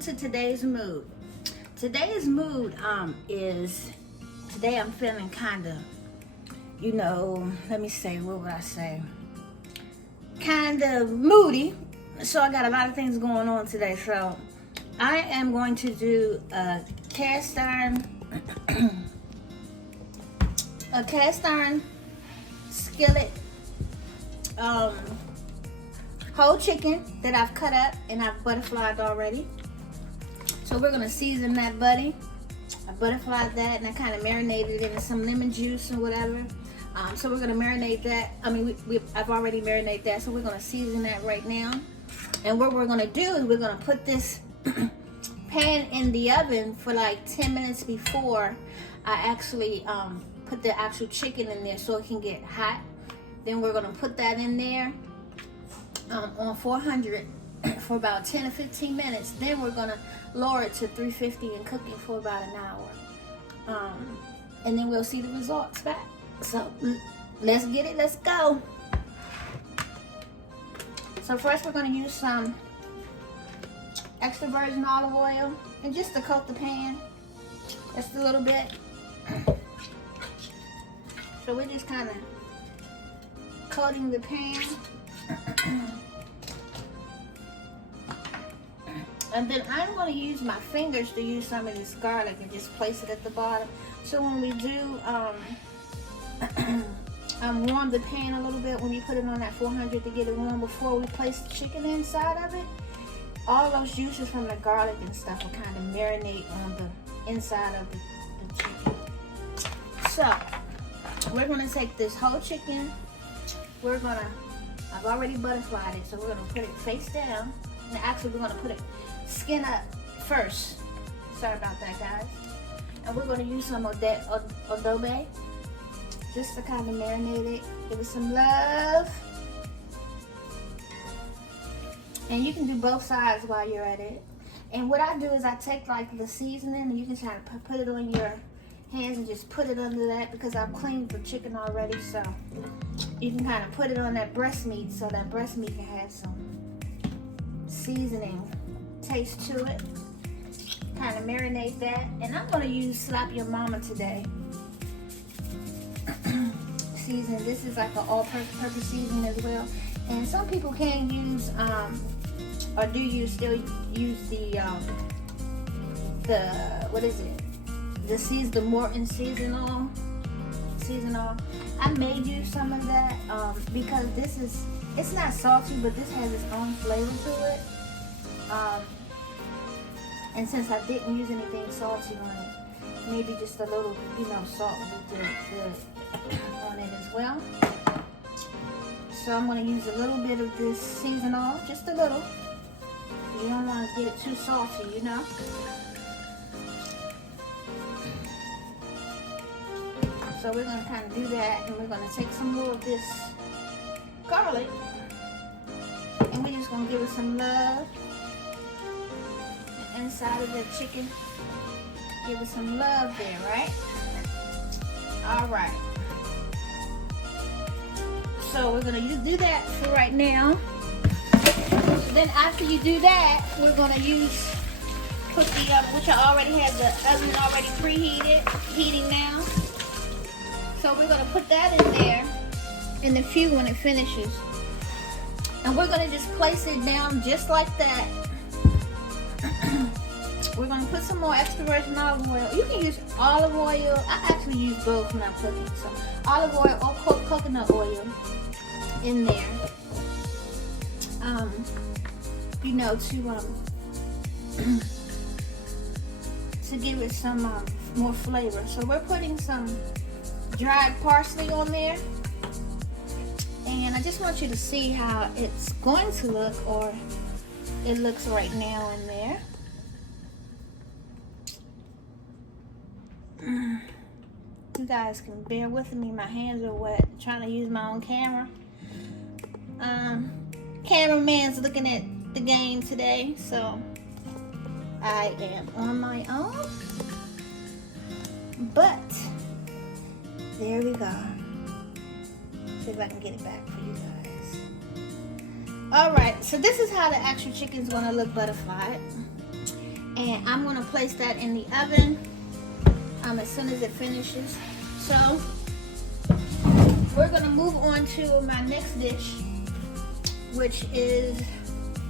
to today's mood. Today's mood is, today I'm feeling kind of, you know, let me say, what would I say? Kind of moody. So I got a lot of things going on today. So I am going to do a cast iron skillet whole chicken that I've cut up and I've butterflied already. So we're gonna season that buddy. I butterflied that and I kind of marinated it in some lemon juice and whatever. So we're gonna marinate that. I mean, I've already marinated that, so we're gonna season that right now. And what we're gonna do is we're gonna put this pan in the oven for like 10 minutes before I actually put the actual chicken in there so it can get hot. Then we're gonna put that in there on 400 for about 10 or 15 minutes. Then we're gonna lower it to 350 and cook it for about an hour. And then we'll see the results back. So let's get it, let's go. So first we're gonna use some extra virgin olive oil and just to coat the pan, just a little bit. So we're just kind of coating the pan. And then I'm going to use my fingers to use some of this garlic and just place it at the bottom. So when we do warm the pan a little bit, when you put it on that 400 to get it warm before we place the chicken inside of it, all those juices from the garlic and stuff will kind of marinate on the inside of the chicken. So we're going to take this whole chicken, I've already butterflied it, so we're going to put it face down. And actually we're going to put it skin up first. Sorry about that, guys. And we're going to use some adobe just to kind of marinate it. Give it some love. And you can do both sides while you're at it. And what I do is I take like the seasoning and you can kind of put it on your hands and just put it under that, because I've cleaned the chicken already. So you can kind of put it on that breast meat so that breast meat can have some seasoning taste to it. Kind of marinate that. And I'm going to use Slap Your Mama today. Season. This is like an all-purpose seasoning as well. And some people can use or do you still use the what is it? The Morton seasonal. I may use some of that because it's not salty, but this has its own flavor to it. And since I didn't use anything salty on it, maybe just a little, salt would be good on it as well. So I'm going to use a little bit of this seasonal, just a little. You don't want to get it too salty, you know. So we're going to kind of do that, and we're going to take some more of this garlic, and we're just going to give it some love. The inside of the chicken, give it some love there, right? All right. So we're going to do that for right now. So then after you do that, we're going to put the oven, which I already have the oven already preheated, heating now. So we're going to put that in there in the few when it finishes. And we're going to just place it down just like that. We're going to put some more extra virgin olive oil. You can use olive oil. I actually use both when I'm cooking. So olive oil or coconut oil in there. To give it some more flavor. So we're putting some dried parsley on there, and I just want you to see how it's going to look, or it looks right now in there. You guys can bear with me, my hands are wet trying to use my own camera. Cameraman's looking at the game today, so I am on my own, but there we go. See if I can get it back for you guys. Alright, so this is how the actual chicken's gonna look butterflied. And I'm gonna place that in the oven as soon as it finishes. So we're gonna move on to my next dish, which is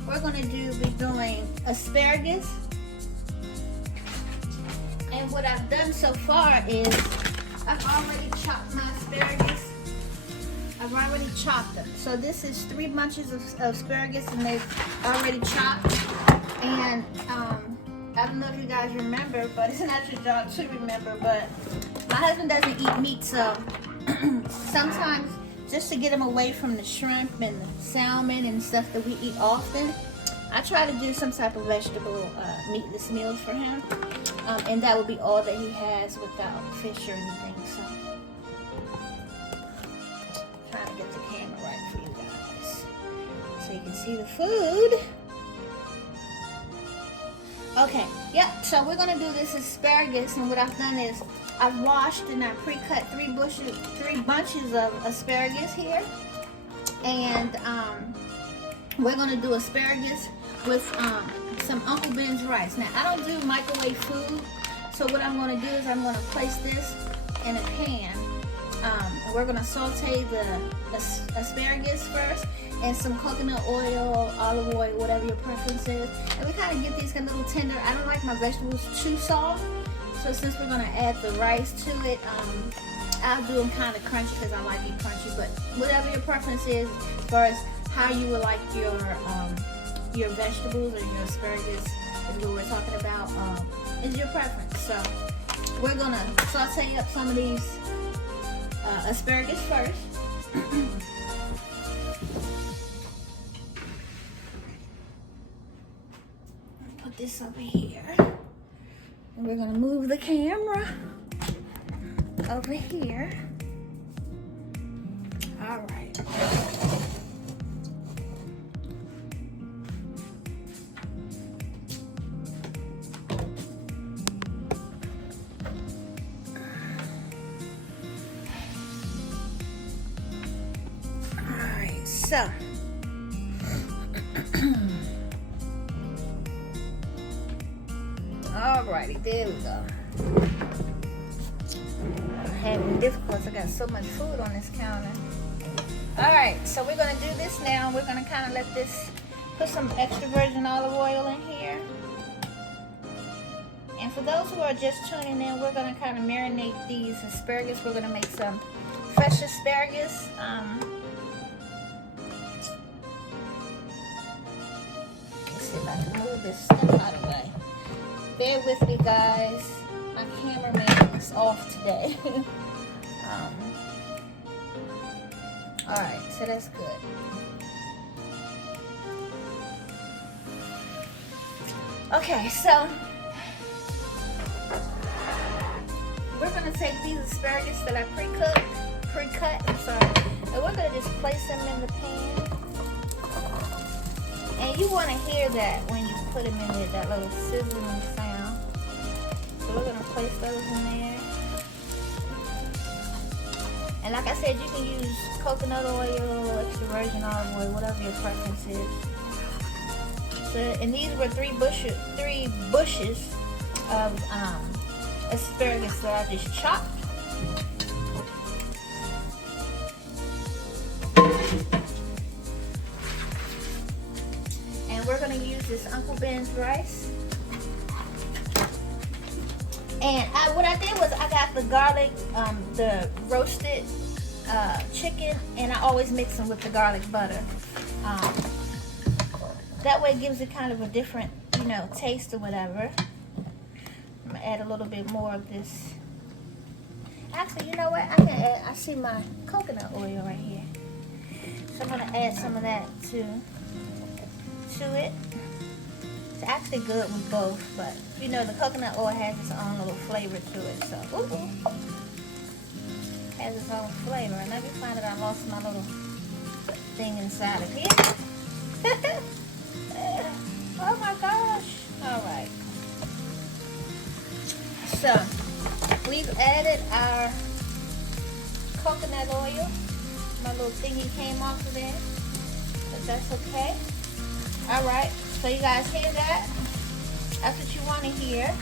we're gonna be doing asparagus. And what I've done so far is I've already chopped my asparagus. I've already chopped them. So this is 3 bunches of asparagus, and they've already chopped. And I don't know if you guys remember, but it's not your job to remember, but my husband doesn't eat meat, so sometimes just to get him away from the shrimp and the salmon and stuff that we eat often, I try to do some type of vegetable meatless meals for him, and that would be all that he has without fish or anything. So trying to get the camera right for you guys so you can see the food. Okay, yep, so we're gonna do this asparagus, and what I've done is I've washed and I pre-cut 3 bunches of asparagus here, and we're gonna do asparagus with some Uncle Ben's rice. Now, I don't do microwave food, so what I'm gonna do is I'm gonna place this in a pan, and we're gonna saute the asparagus first, and some coconut oil, olive oil, whatever your preference is. And we kind of get these kind of little tender. I don't like my vegetables too soft, so since we're gonna add the rice to it, I'll do them kind of crunchy because I like it crunchy. But whatever your preference is, as far as how you would like your vegetables or your asparagus, is what we're talking about, is your preference. So we're gonna saute up some of these asparagus first. Put this over here. And we're gonna move the camera over here. All right. So, alrighty, there we go. I'm having difficulty. I got so much food on this counter. Alright, so we're gonna do this now. We're gonna kind of let this, put some extra virgin olive oil in here. And for those who are just tuning in, we're gonna kind of marinate these asparagus. We're gonna make some fresh asparagus. See if I can move this stuff out of the way. Bear with me, guys. My cameraman is off today. Alright, so that's good. Okay, so we're gonna take these asparagus that I pre-cut, and we're gonna just place them in the pan. And you want to hear that when you put them in there, that little sizzling sound. So we're going to place those in there. And like I said, you can use coconut oil, extra virgin olive oil, whatever your preference is. So, and these were 3 bushes of asparagus that I just chopped. We're going to use this Uncle Ben's rice. And what I did was I got the garlic, the roasted chicken, and I always mix them with the garlic butter. That way it gives it kind of a different, taste or whatever. I'm going to add a little bit more of this. Actually, you know what? I see my coconut oil right here. So I'm going to add some of that too. To it. It's actually good with both, but the coconut oil has its own little flavor to it, so has its own flavor. And let me find that I lost my little thing inside of here. Oh my gosh. Alright. So we've added our coconut oil. My little thingy came off of there, but that's okay. Alright, so you guys hear that? That's what you want to hear.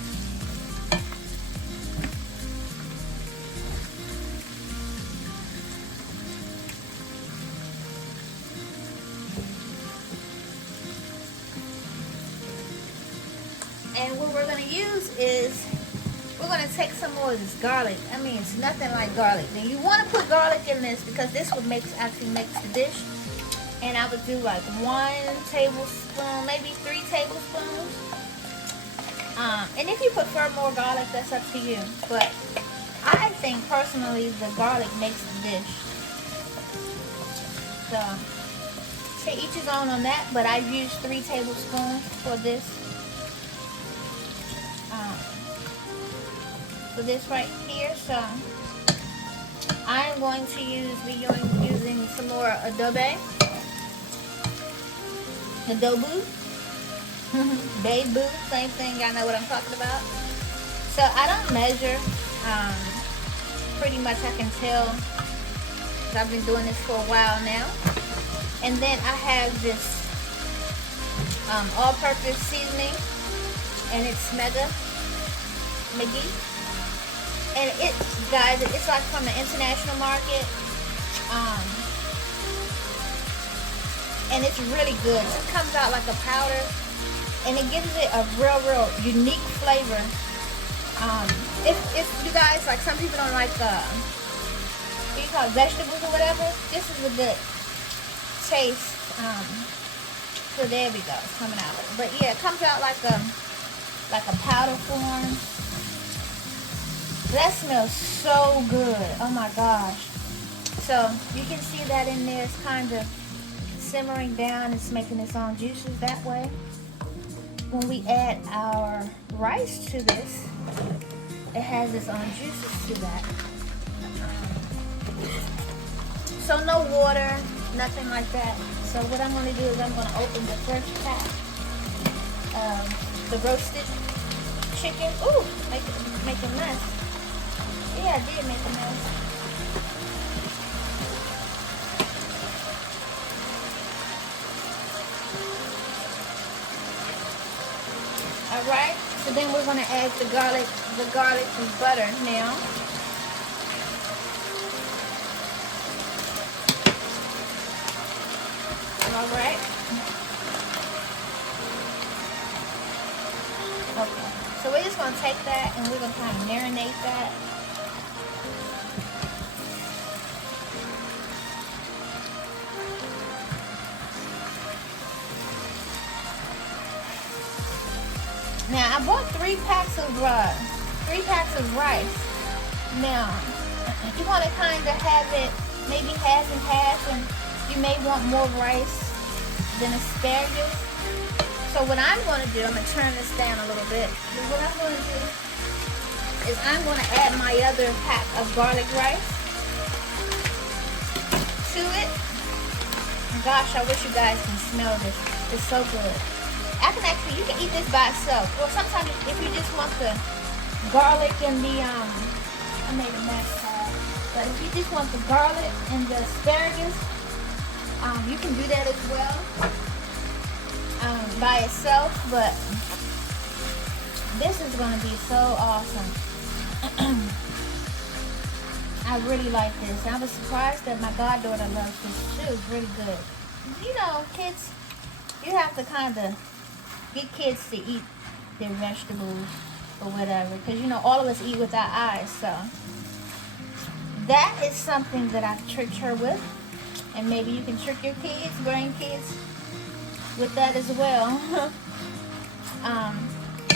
And what we're going to use is, we're going to take some more of this garlic. I mean, it's nothing like garlic. And you want to put garlic in this because this would actually makes the dish. And I would do like 1 tablespoon, maybe 3 tablespoons. And if you prefer more garlic, that's up to you. But I think personally the garlic makes the dish. So, to each his own on that. But I used 3 tablespoons for this. For this right here. So, I'm going to be using some more adobo. Baby, same thing. Y'all know what I'm talking about. So I don't measure. Pretty much I can tell, 'cause I've been doing this for a while now. And then I have this all-purpose seasoning, and it's Maggi. And guys, it's like from the international market. And it's really good. It comes out like a powder, and it gives it a real unique flavor. If you guys, like, some people don't like what do you call it, vegetables or whatever, this is a good taste. So there we go, it's coming out. But yeah, it comes out like a powder form. That smells so good. Oh my gosh. So you can see that in there. It's kind of simmering down. It's making its own juices that way. When we add our rice to this, it has its own juices to that. So no water, nothing like that. So what I'm going to do is I'm going to open the first pack of the roasted chicken. Ooh, make a mess. Yeah, I did make a mess. Alright, so then we're going to add the garlic and butter now. Alright. Okay, so we're just going to take that and we're going to kind of marinate that. Now I bought 3 packs of rice. Now you want to kind of have it maybe half and half, and you may want more rice than asparagus. So what I'm going to do, I'm going to turn this down a little bit. What I'm going to do is I'm going to add my other pack of garlic rice to it. Gosh, I wish you guys can smell this. It's so good. You can eat this by itself. Or sometimes if you just want the garlic and the, I made a mess, but if you just want the garlic and the asparagus, you can do that as well, by itself. But this is going to be so awesome. I really like this. I was surprised that my goddaughter loves this too. It's really good. You know, kids, you have to kind of get kids to eat their vegetables or whatever, because you know all of us eat with our eyes. So that is something that I tricked her with, and maybe you can trick your kids, grandkids with that as well.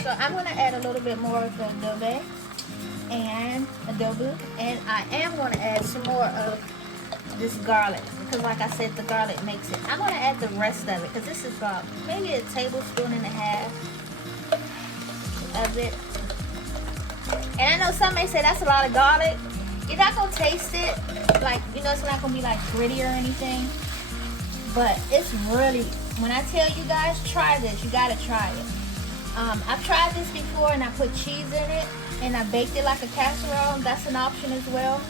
So I'm going to add a little bit more of the adobo, and I am going to add some more of this garlic, because like I said, the garlic makes it. I'm going to add the rest of it, because this is about maybe a tablespoon and a half of it. And I know some may say that's a lot of garlic. You're not going to taste it like, you know, it's not going to be like gritty or anything, but it's really, when I tell you guys, try this, you got to try it. I've tried this before, and I put cheese in it and I baked it like a casserole. That's an option as well.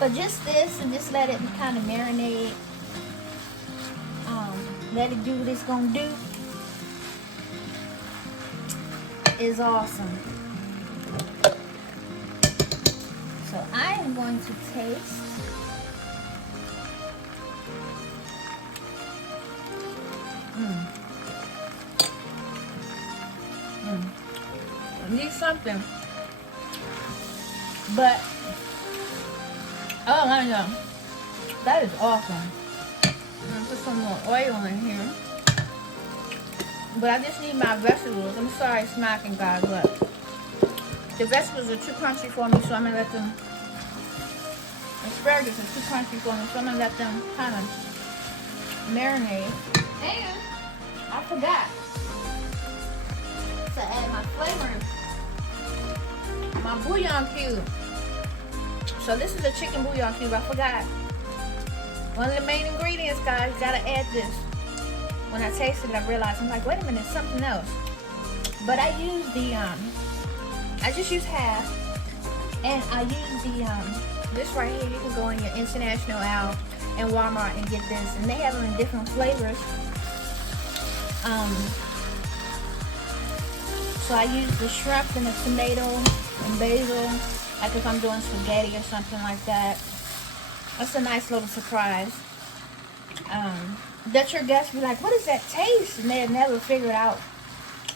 But just this, and just let it kind of marinate. Let it do what it's gonna do. is awesome. So I am going to taste. I need something. But, oh, I know. That is awesome. I'm gonna put some more oil in here. But I just need my vegetables. I'm sorry smacking, guys, but the vegetables are too crunchy for me, so I'm gonna let them. Asparagus are too crunchy for me, so I'm gonna let them kind of marinate. And I forgot to add my flavoring, my bouillon cube. So this is a chicken bouillon cube. I forgot. One of the main ingredients, guys. Gotta add this. When I tasted it, I realized, I'm like, wait a minute, it's something else. But I use the, I just use half. And I use the, this right here. You can go in your International Owl and Walmart and get this. And they have them in different flavors. So I use the shrimp and the tomato and basil. Like if I'm doing spaghetti or something like that. That's a nice little surprise. That your guests be like, what is that taste? And they'll never figure out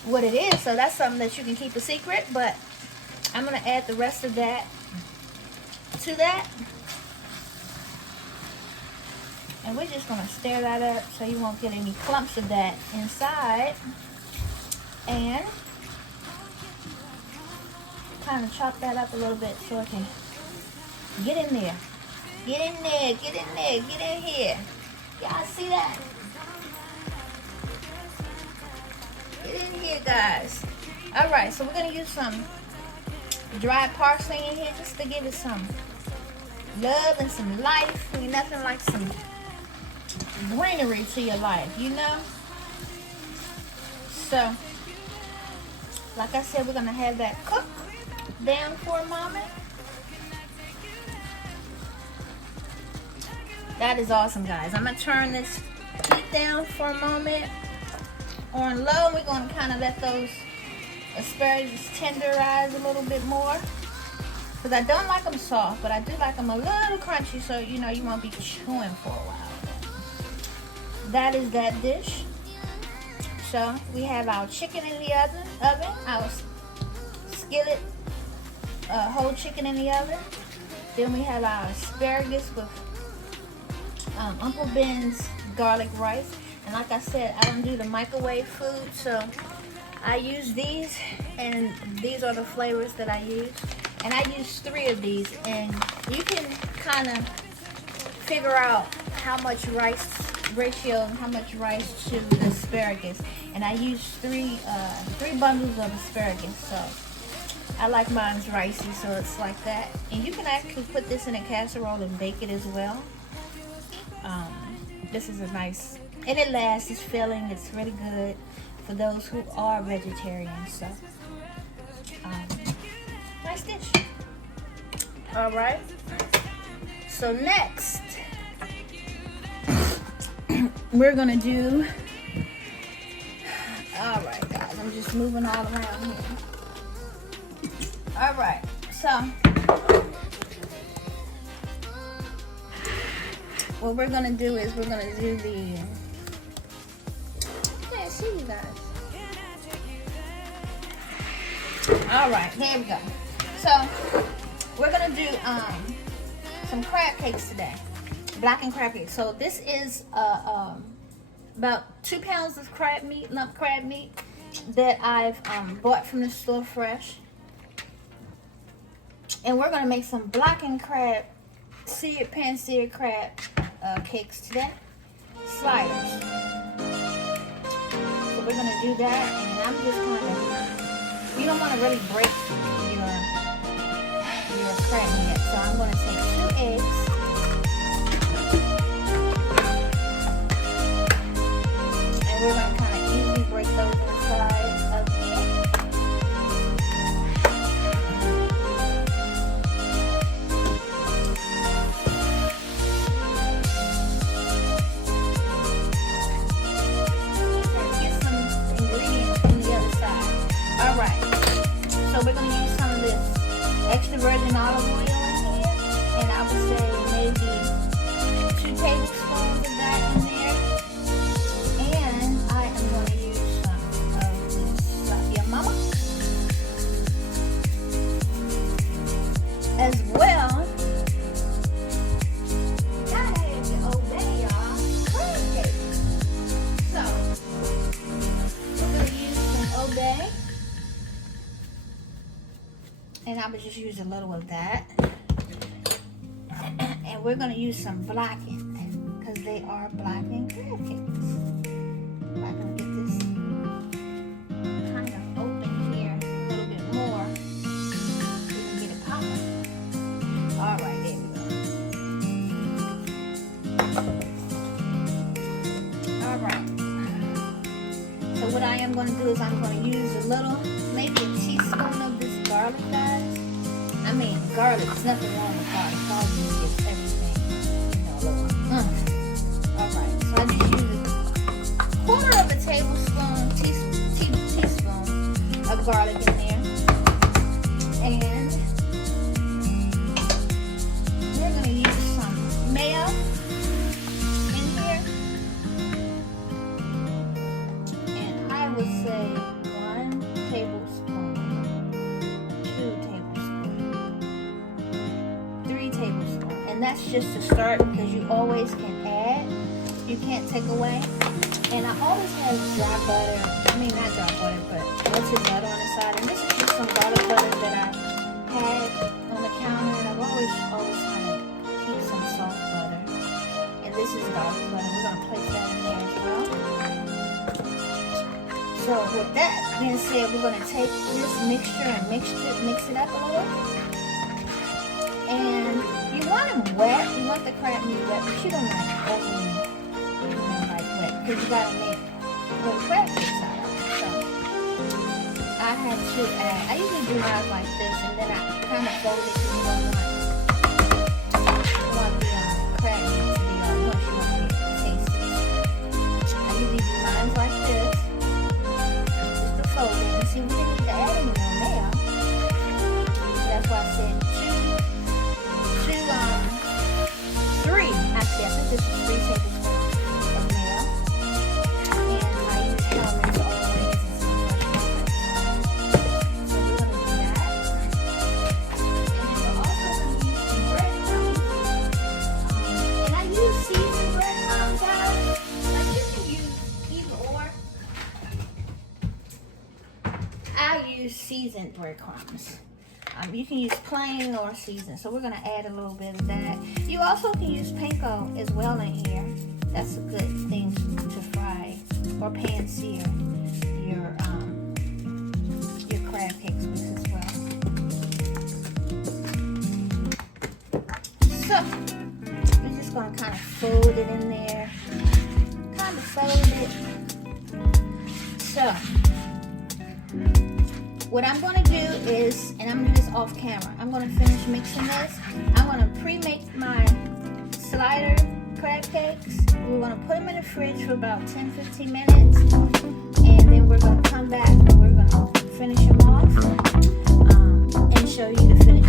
what it is. So that's something that you can keep a secret. But I'm going to add the rest of that to that. And we're just going to stir that up so you won't get any clumps of that inside. And kind of chop that up a little bit so I can get in there. Get in there, get in there, get in here. Y'all see that? Get in here, guys. Alright, so we're going to use some dried parsley in here just to give it some love and some life. I mean, nothing like some greenery to your life, you know? So, like I said, we're going to have that cook down for a moment. That is awesome, guys. I'm going to turn this heat down for a moment on low. We're going to kind of let those asparagus tenderize a little bit more. Because I don't like them soft, but I do like them a little crunchy, so you know you won't be chewing for a while. That is that dish. So we have our chicken in the oven, our skillet, whole chicken in the oven. Then we have our asparagus with Uncle Ben's garlic rice. And like I said, I don't do the microwave food, so I use these, and these are the flavors that I use. And I use 3 of these, and you can kind of figure out how much rice ratio, how much rice to the asparagus. And I use 3 bundles of asparagus, so I like mine's ricey, so it's like that. And you can actually put this in a casserole and bake it as well. This is a nice, and it lasts, it's filling, it's really good for those who are vegetarians. So, nice dish. Alright. So next, we're going to do, alright guys, I'm just moving all around here. Alright, so what we're going to do is we're going to do the, I can't see you guys. Alright, here we go. So we're going to do some crab cakes today. Blackened crab cakes. So this is about 2 pounds of crab meat, lump crab meat that I've bought from the store fresh. And we're going to make some blackened crab, pan-seared crab cakes today. Sliders. So we're going to do that, and I'm just kind of, you don't want to really break your crab yet. So I'm going to take 2 eggs. And we're going to kind of evenly break those inside of here. Get some ingredients from the other side. Alright. virgin olive oil in here, and I would say maybe 2 tablespoons of that in there. And I am going to use some of this Your Mama as well. Gotta have to obey, y'all. Okay. So we're going to use some obey. And I would just use a little of that. And we're going to use some blackened, because they are blackened crab cakes. If I can get this kind of open here a little bit more, we can get it popping. Alright, there we go. Alright. So what I am going to do is I'm going to use a little, maybe a teaspoon of this garlic, guys. I mean, garlic, there's nothing wrong with garlic. Garlic just gives everything, you know, a little Alright, so I just use a quarter of a teaspoon of garlic in there. And we're going to use some mayo in here. And I would say 1 tablespoon, 2 tablespoons, 3 tablespoons. And that's just to start, because you always can add. You can't take away. And I always have dry butter. I mean, not dry butter, but melted butter on the side. And this is just some garlic butter that I had on the counter. And I've always kind of keep some soft butter. And this is garlic butter. We're going to place that in there as well. So with that being said, we're going to take this mixture and mix it up a little. And you want them wet. You want the crab meat wet, but you don't like overly, like wet, because you got to make little crab cakes out of it. So I had to add. I usually do mine like this, and then I kind of fold it because you don't want the crab meat to be on much. You want to be tasty. I usually do mine like this. Folding. See, we didn't need to add any more mayo. That's why I said 3. Actually, I think this is 3 tablespoons of mayo. And I use almonds always and some fresh peppers. So we're going to do that. And then we're also going to use some breadcrumbs. And I use seasoned breadcrumbs, guys. But you can use either or. I use seasoned breadcrumbs. You can use plain or seasoned. So we're going to add a little bit of that. You also can use panko as well in here. That's a good thing to fry or pan sear your crab cakes with as well. So we're just going to kind of fold it in there. Kind of fold it. So what I'm going to do is, and I'm going to do this off camera, I'm going to finish mixing this. I'm going to pre-make my slider crab cakes. We're going to put them in the fridge for about 10-15 minutes. And then we're going to come back and we're going to finish them off and show you the finished